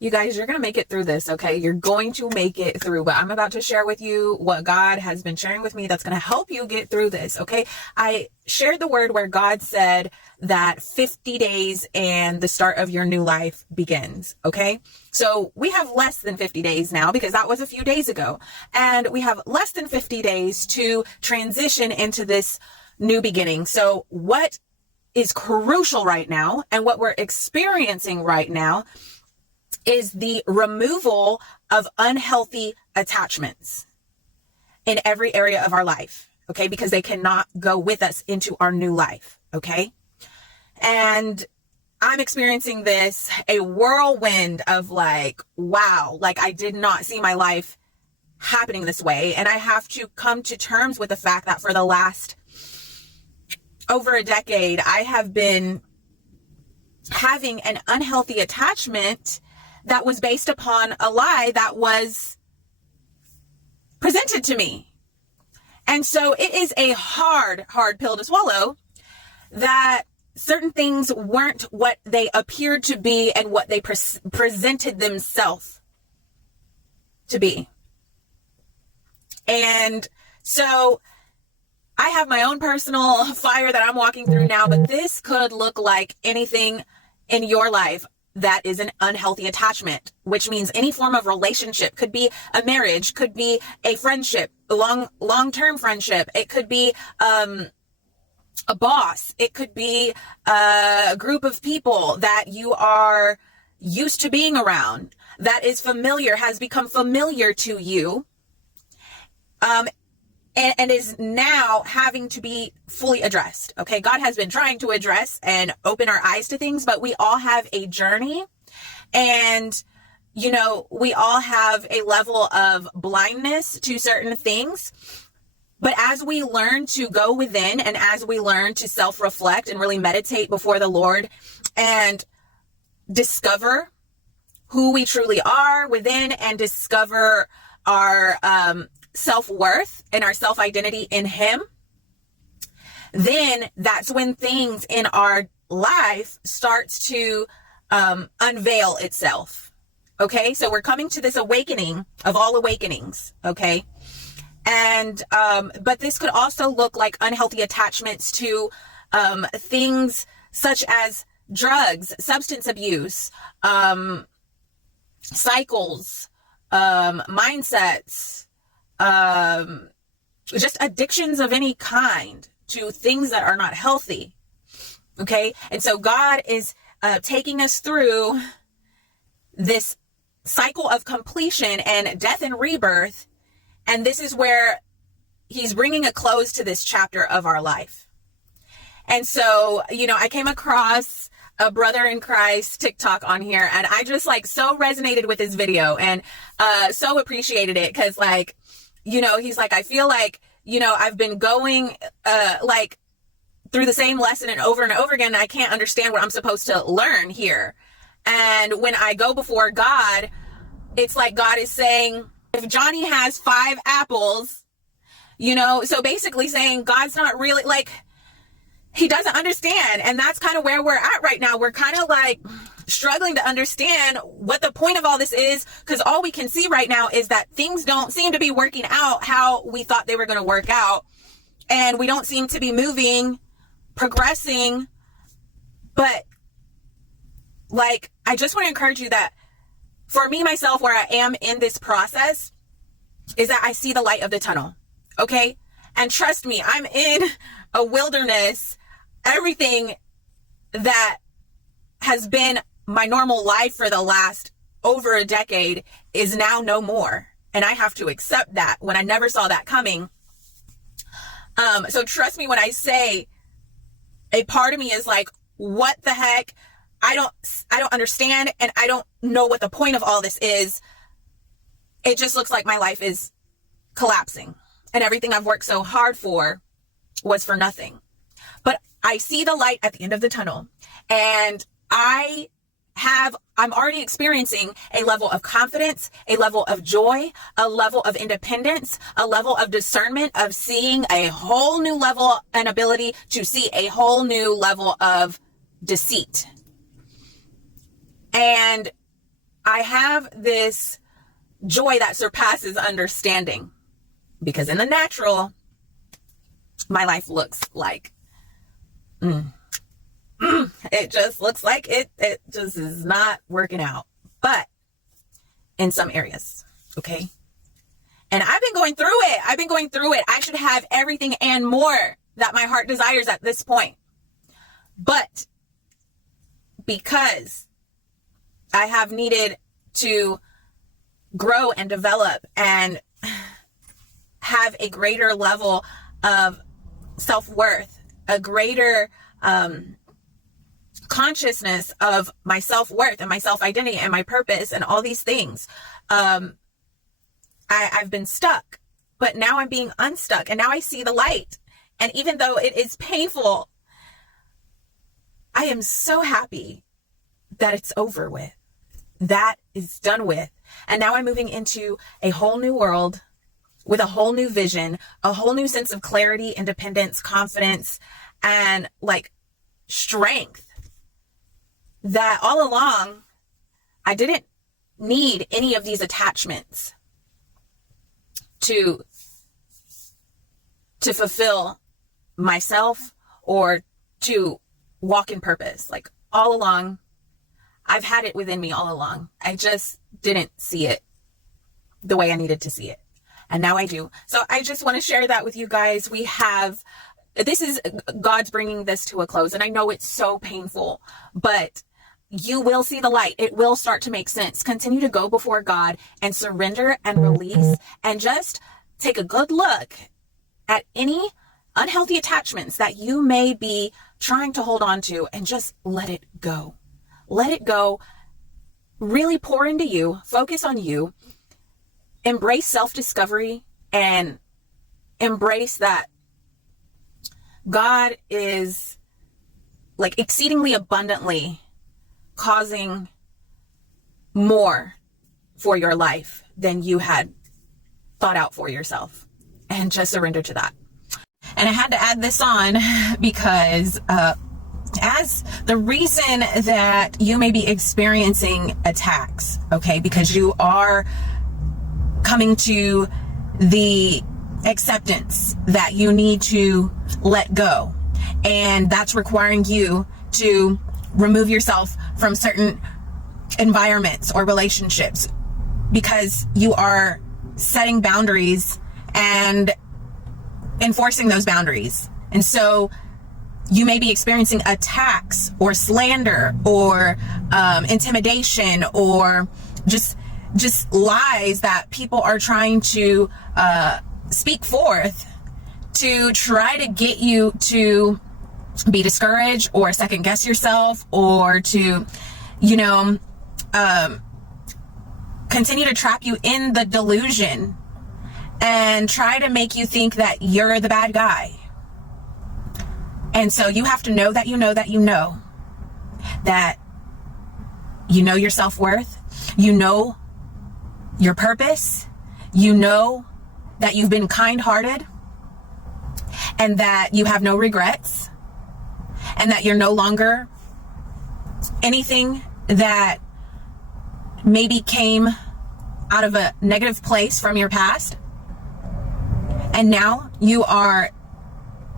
You guys, you're going to make it through this, okay? You're going to make it through. But I'm about to share with you what God has been sharing with me that's going to help you get through this, okay? I shared the word where God said that 50 days and the start of your new life begins, okay? So we have less than 50 days now because that was a few days ago. And we have less than 50 days to transition into this new beginning. So what is crucial right now and what we're experiencing right now is the removal of unhealthy attachments in every area of our life, okay? Because they cannot go with us into our new life, okay? And I'm experiencing this, a whirlwind of like, wow, like I did not see my life happening this way. And I have to come to terms with the fact that for the last over a decade, I have been having an unhealthy attachment that was based upon a lie that was presented to me. And so it is a hard pill to swallow that certain things weren't what they appeared to be and what they presented themselves to be. And so I have my own personal fire that I'm walking through now, but this could look like anything in your life that is an unhealthy attachment, which means any form of relationship. Could be a marriage, could be a friendship, a long-term friendship. It could be a boss. It could be a group of people that you are used to being around, that is familiar, has become familiar to you, and is now having to be fully addressed. Okay. God has been trying to address and open our eyes to things, but we all have a journey and, you know, we all have a level of blindness to certain things. But as we learn to go within and as we learn to self-reflect and really meditate before the Lord and discover who we truly are within and discover our, self-worth and our self-identity in Him, then that's when things in our life starts to unveil itself. Okay, so we're coming to this awakening of all awakenings. Okay, and but this could also look like unhealthy attachments to things such as drugs, substance abuse, cycles, mindsets, just addictions of any kind to things that are not healthy. Okay. And so God is taking us through this cycle of completion and death and rebirth. And this is where He's bringing a close to this chapter of our life. And so, you know, I came across a brother in Christ TikTok on here and I just like so resonated with his video and so appreciated it because like, you know, he's like, I feel like, you know, I've been going, like through the same lesson and over again. And I can't understand what I'm supposed to learn here. And when I go before God, it's like God is saying, if Johnny has 5 apples, you know, so basically saying God's not really like, He doesn't understand. And that's kind of where we're at right now. We're kind of like struggling to understand what the point of all this is, because all we can see right now is that things don't seem to be working out how we thought they were going to work out. And we don't seem to be moving, progressing. But like, I just want to encourage you that for me, myself, where I am in this process is that I see the light of the tunnel. Okay. And trust me, I'm in a wilderness. Everything that has been my normal life for the last over a decade is now no more. And I have to accept that when I never saw that coming. So trust me when I say a part of me is like, what the heck? I don't understand. And I don't know what the point of all this is. It just looks like my life is collapsing and everything I've worked so hard for was for nothing. But I see the light at the end of the tunnel and I'm already experiencing a level of confidence, a level of joy, a level of independence, a level of discernment of seeing a whole new level and ability to see a whole new level of deceit. And I have this joy that surpasses understanding, because in the natural, my life looks like, it just looks like it just is not working out. But in some areas, okay? And I've been going through it. I should have everything and more that my heart desires at this point. But because I have needed to grow and develop and have a greater level of self-worth, a greater consciousness of my self-worth and my self-identity and my purpose and all these things, I've been stuck, but now I'm being unstuck, and now I see the light. And even though it is painful, I am so happy that it's over with. That is done with. And now I'm moving into a whole new world with a whole new vision, a whole new sense of clarity, independence, confidence, and like strength, that all along I didn't need any of these attachments to fulfill myself or to walk in purpose. Like all along, I've had it within me all along. I just didn't see it the way I needed to see it. And now I do. So I just want to share that with you guys. This is God's bringing this to a close. And I know it's so painful, but you will see the light. It will start to make sense. Continue to go before God and surrender and release, and just take a good look at any unhealthy attachments that you may be trying to hold on to, and just let it go. Let it go. Really pour into you. Focus on you. Embrace self-discovery and embrace that God is like exceedingly abundantly causing more for your life than you had thought out for yourself, and just surrender to that. And I had to add this on because as the reason that you may be experiencing attacks, okay, because you are coming to the acceptance that you need to let go, and that's requiring you to remove yourself from certain environments or relationships, because you are setting boundaries and enforcing those boundaries. And so you may be experiencing attacks or slander or intimidation or just lies that people are trying to speak forth to try to get you to be discouraged or second guess yourself, or to, continue to trap you in the delusion and try to make you think that you're the bad guy. And so you have to know that you know that you know that you know your self-worth, you know your purpose, you know that you've been kind-hearted, and that you have no regrets, and that you're no longer anything that maybe came out of a negative place from your past. And now you are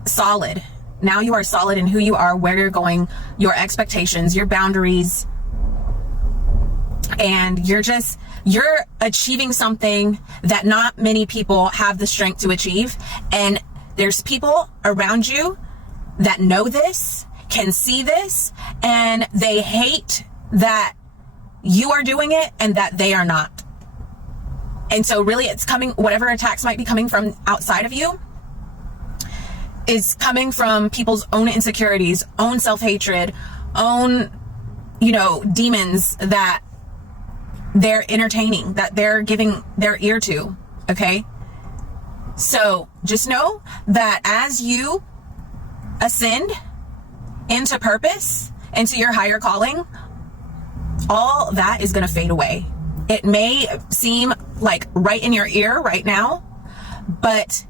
solid. Now you are solid in who you are, where you're going, your expectations, your boundaries. And you're achieving something that not many people have the strength to achieve. And there's people around you that know this, can see this, and they hate that you are doing it and that they are not. And so really it's coming, whatever attacks might be coming from outside of you is coming from people's own insecurities, own self-hatred, own, demons that they're entertaining, that they're giving their ear to. Okay. So just know that as you ascend into purpose, into your higher calling, all that is going to fade away. It may seem like right in your ear right now, but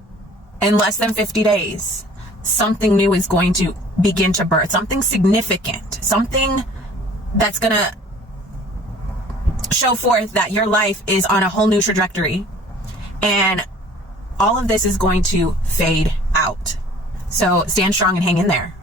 in less than 50 days, something new is going to begin to birth, something significant, something that's going to show forth that your life is on a whole new trajectory. And all of this is going to fade out. So stand strong and hang in there.